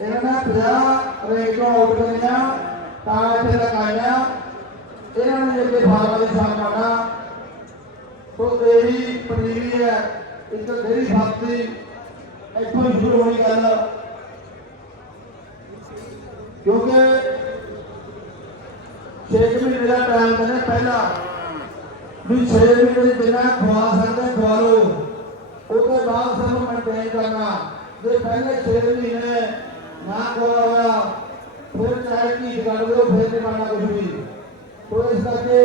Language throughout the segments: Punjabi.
ਇਹਨਾਂ ਨੇ 50 ਰੇਟ ਤੋਂ ਆਊਟ ਕਰੀਆਂ ਤਾਂ ਇੱਥੇ ਤੱਕ ਇਹਨਾਂ ਨੂੰ ਜੇ ਕੇ ਫਾਰਮਾ ਦੀ ਸਾਹ ਇਹੀ ਪਨੀਰੀ ਹੈ, ਇੱਕ ਡੇਰੀ ਫਾਰਮ ਇੱਥੋਂ ਸ਼ੁਰੂ ਹੋਣੀ ਗੱਲ। ਕਿਉਂਕਿ 6 ਮਹੀਨੇ ਦਾ ਟਾਈਮ ਦਿੰਦੇ ਪਹਿਲਾਂ, ਵੀ 6 ਮਹੀਨੇ ਦੀ ਜਿੰਨਾ ਖਵਾ ਸਕਦੇ, ਖਵਾ ਲਓ। ਉਹਦੇ ਬਾਅਦ ਸਾਨੂੰ ਮੇਨਟੇਨ ਕਰਨਾ। ਜੇ ਪਹਿਲੇ 6 ਮਹੀਨੇ ਨਾ ਖਵਾਇਆ ਫਿਰ ਚਾਹੇ ਕੀ ਕਰ ਲਓ ਫਿਰ ਨਹੀਂ ਬਣਨਾ ਕੁਝ ਵੀ ਤੋ ਇਸ ਕਰਕੇ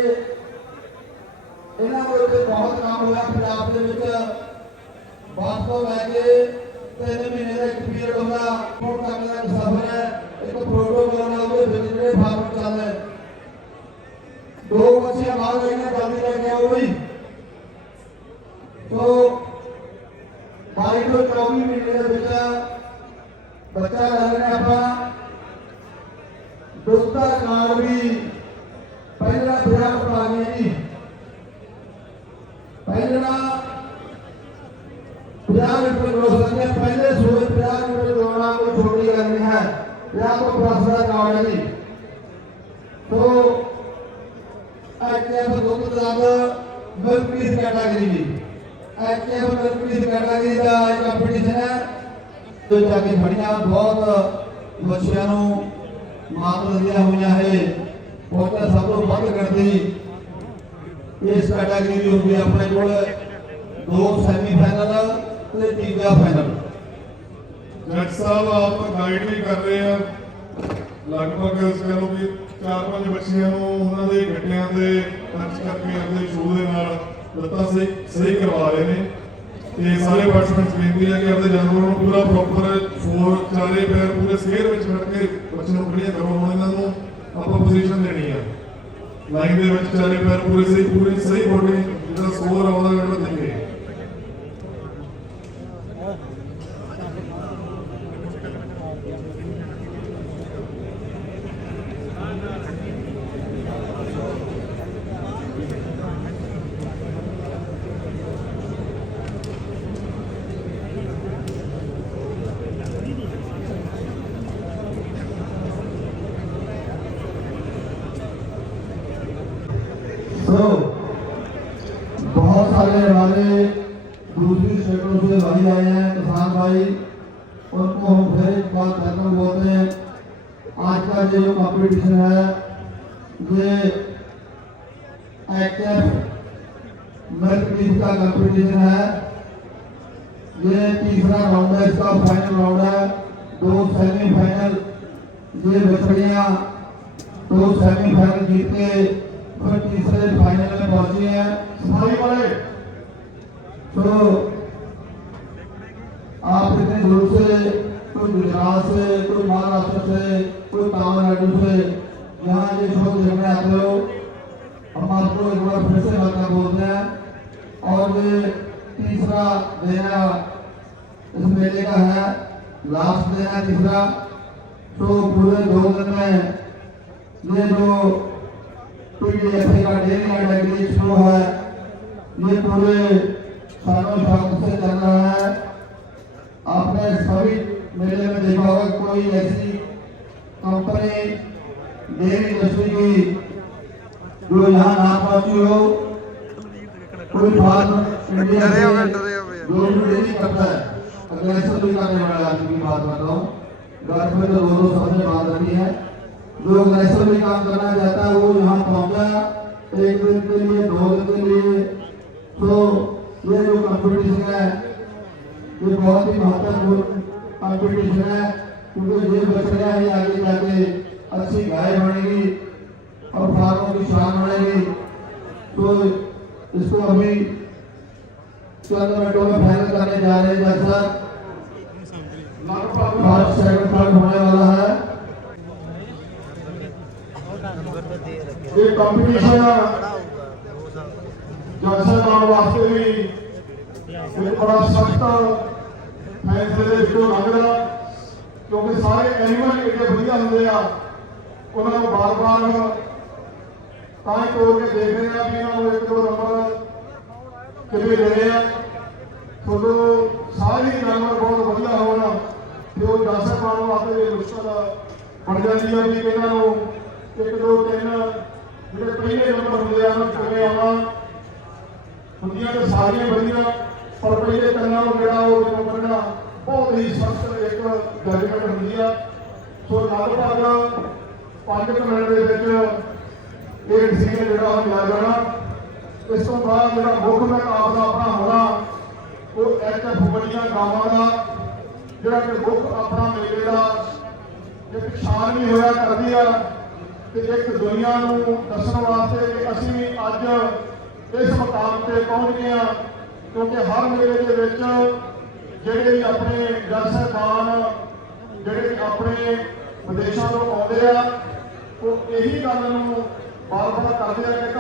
ਇਹਨਾਂ ਕੋਲ ਤੇ ਬਹੁਤ ਕੰਮ ਹੋਇਆ ਪੰਜਾਬ ਦੇ ਵਿੱਚ ਬਾਤ ਤੋਂ ਲੈ ਕੇ ਤਿੰਨ ਮਹੀਨੇ ਦਾ ਇੱਕ ਪੀਰੀਅਡ ਹੁੰਦਾ ਹੁਣ ਤੱਕ ਦਾ ਇੱਕ ਸਫ਼ਰ ਹੈ ਇੱਕ ਪ੍ਰੋਟੋਕੋਲ ਨਾਲ ਉਹਦੇ ਵਿੱਚ ਜਿਹੜੇ ਫਾਰਮ ਚੱਲਦੇ ਦੋ ਬੱਚੇ ਬਾਹਰ ਗਏ ਨੇ ਜਲਦੀ ਲੈ ਕੇ ਆਓ ਬਈ ਤੋ 22 ਤੋਂ 24 ਮਹੀਨੇ ਦੇ ਵਿੱਚ ਬੱਚਾ ਲੈ ਆਪਾਂ। ਦੁੱਧ ਦਾ ਵੀ ਪਹਿਲਾ ਪਿਆ ਪੁਰਾਣੀ ਜੀ। ਪਹਿਲਾ 50 ਲੀਟਰ ਗਰੋਸ ਸਕਦੇ ਪਹਿਲੇ ਸੂਏ 50 ਲੀਟਰ ਦੌੜਨਾ ਕੋਈ ਛੋਟੀ ਗੱਲ ਨਹੀਂ ਹੈ। 50 ਤੋਂ ਪਲੱਸ ਦਾ ਹੈ ਜੀ। ਤੋ ਐਚਐਫ ਦੁੱਧ ਦਾ ਮਿਲਕ ਕੈਟਾਗਰੀ। ਦੀ ਐਚਐਫ ਮਿਲਕ ਕੈਟਾਗਰੀ ਦਾ ਕੰਪੀਟੀਸ਼ਨ ਹੈ। ਜੋ ਜਾ ਕੇ ਫੜੀਆਂ। ਬਹੁਤ ਬੱਚਿਆਂ ਨੂੰ ਮਾਤ ਦਿੰਦੀਆਂ ਹੋਈਆਂ ਹੈ ਬਹੁਤ ਸਭ ਤੋਂ ਵੱਧ ਗਿਣਤੀ ਇਸ ਕੈਟਾਗਰੀ ਦੀ ਹੁੰਦੀ ਆਪਣੇ ਕੋਲ ਦੋ ਸੈਮੀ ਫਾਈਨਲ ਤੇ ਤੀਜਾ ਫਾਈਨਲ ਜੱਜ ਸਾਹਿਬ, ਆਪ ਗਾਈਡ ਵੀ ਕਰ ਰਹੇ ਆ। ਲਗਭਗ ਇਸ ਕਹ ਵੀ ਚਾਰ ਪੰਜ ਬੱਚਿਆਂ ਨੂੰ ਉਹਨਾਂ ਦੇ ਗੱਡਿਆਂ ਦੇ ਟੱਚ ਕਰਕੇ, ਆਪਣੇ ਸ਼ੂ ਦੇ ਨਾਲ ਲੱਤਾਂ ਸਹੀ ਸਹੀ ਕਰਵਾ ਰਹੇ ਨੇ। ਤੇ ਸਾਰੇ ਪਾਰਟਿਸਪੈਂਟਸ ਬੇਨਤੀ ਹੈ ਕਿ ਆਪਣੇ ਜਾਨਵਰਾਂ ਨੂੰ ਪੂਰਾ ਪ੍ਰੋਪਰ ਫੋਰ ਚਾਰੇ ਪੈਰ ਪੂਰੇ ਸੇਰ ਵਿੱਚ ਖੜ ਕੇ ਬੱਚੇ ਨੂੰ ਖੜੀਆਂ ਕਰੋ ਹੁਣ ਇਹਨਾਂ ਨੂੰ ਆਪਾਂ ਪੋਜੀਸ਼ਨ ਦੇਣੀ ਆ। ਲਾਈਨ ਦੇ ਵਿੱਚ ਚਾਰੇ ਪੈਰ ਪੂਰੇ ਸਹੀ, ਪੂਰੀ ਸਹੀ ਬੋਡੀ ਜਿਹੜਾ ਸਕੋਰ ਆਉਂਦਾ ਹੈ ਉਹ کا یہ جو کمپٹیشن ہے، یہ ایک مرکز کا کمپٹیشن ہے۔ یہ تیسرا راؤنڈ ہے، اس کا فائنل راؤنڈ ہے۔ دو سیمی فائنل یہ بچڑیاں دو سیمی فائنل جیت کے پھر تیسرے فائنل میں پہنچی ہیں۔ ساری والے تو آپ اتنے دور سے، کوئی گجرات سے، کوئی مہاراشٹر سے से कोई तमिलनाडु से यहाँ ये शो देखने आते हो हम आपको एक बार फिर से वेलकम बोलते हैं और ये तीसरा देना इस मेले का है लास्ट देना तीसरा तो पूरे दो दिन में ये जो पीडीएफ का डेली कैटेगरी शो है ये पूरे सालों शौक से चल रहा है आपने सभी मेले में देखा होगा कोई ऐसी कंपनी डेयरी इंडस्ट्री की जो यहाँ ना पहुंची हो कोई फार्म इंडिया डरे हो गए, से डरे हो गए। जो भी डेयरी करता है अग्रेसर भी करने वाले आदमी की बात कर रहा हूँ घर में तो दो दो समझ बात रखी है जो अग्रेसर भी काम करना चाहता है वो यहाँ पहुंचा एक दिन के लिए दो दिन के लिए तो ये जो कंपटीशन है ये बहुत ही महत्वपूर्ण कंपटीशन है کیونکہ یہ بچڑا ہی آگے جا کے اچھی گائے بنے گی اور فارموں کی شان بنے گی۔ تو اس کو ابھی چند منٹوں میں فائنل کرنے جا رہے ہیں جیسا فارم سیکنڈ فارم ہونے والا ہے۔ یہ کمپیٹیشن جیسا اور واسطے بھی بڑا سخت فیصلے جو لگ رہا۔ ਕਿਉਂਕਿ ਸਾਰੇ ਐਨੀਮਲ ਕਿਤੇ ਵਧੀਆ ਹੁੰਦੇ ਆ। ਉਹਨਾਂ ਨੂੰ ਬਾਰ-ਬਾਰ ਤਾਂ ਹੀ ਤੋੜ ਕੇ ਦੇਖ ਰਹੇ ਆ ਵੀ ਇਹਨਾਂ ਨੂੰ ਇੱਕ ਦੋ ਨੰਬਰ ਕਿਵੇਂ ਦੇਣੇ ਆ। ਤੁਹਾਨੂੰ ਸਾਰੇ ਜਾਨਵਰ ਬਹੁਤ ਵਧੀਆ ਹੋਣ, ਤੇ ਉਹ ਜੱਜ ਸਾਹਿਬਾਨ ਵਾਸਤੇ ਵੀ ਮੁਸ਼ਕਲ ਬਣ ਜਾਂਦੀ ਆ ਵੀ ਇਹਨਾਂ ਨੂੰ ਇੱਕ ਦੋ ਤਿੰਨ ਜਿਹੜੇ ਪਹਿਲੇ ਨੰਬਰ ਹੁੰਦੇ ਆ, ਉਹਨਾਂ ਕਿਵੇਂ ਆਉਣਾ। ਹੁੰਦੀਆਂ ਤੇ ਸਾਰੀਆਂ ਵਧੀਆ, ਪਰ ਪਹਿਲੇ ਤਿੰਨਾਂ ਨੂੰ ਜਿਹੜਾ ਉਹ ਜਦੋਂ ਕੱਢਣਾ ਬਹੁਤ ਹੀ ਸਖਤ ਇੱਕ ਜਜਮੈਂਟ ਹੁੰਦੀ ਆ। ਸੋ ਲਗਭਗ 5 ਮਿੰਟ ਦੇ ਵਿੱਚ ਇਹ ਡਿਸੀਜਨ ਜਿਹੜਾ ਉਹ ਲਿਆ ਜਾਣਾ। ਇਸ ਤੋਂ ਬਾਅਦ ਜਿਹੜਾ ਮੁੱਖ ਮੁਕਾਬਲਾ ਦਾ ਆਪਣਾ ਹੋਣਾ, ਉਹ ਐਚ ਵੱਡੀਆਂ ਗਾਵਾਂ ਦਾ, ਜਿਹੜਾ ਕਿ ਮੁੱਖ ਆਪਣਾ ਮੇਲੇ ਦਾ ਇੱਕ ਸ਼ਾਨ ਵੀ ਹੋਇਆ ਕਰਦੀ ਆ ਤੇ ਇੱਕ ਦੁਨੀਆ ਨੂੰ ਦੱਸਣ ਵਾਸਤੇ ਕਿ ਅਸੀਂ ਵੀ ਅੱਜ ਇਸ ਮਕਾਮ ਤੇ ਪਹੁੰਚ ਗਏ ਆ, ਕਿਉਂਕਿ ਹਰ ਮੇਲੇ ਦੇ ਵਿੱਚ ਜਿਹੜੇ ਆਪਣੇ ਜੱਜ ਸਾਹਿਬਾਨ, ਜਿਹੜੇ ਆਪਣੇ ਵਿਦੇਸ਼ਾਂ ਤੋਂ ਆਉਂਦੇ ਆ, ਉਹ ਇਹੀ ਗੱਲ ਨੂੰ ਬਾਰ-ਬਾਰ ਕਰਦੇ ਆ ਕਿ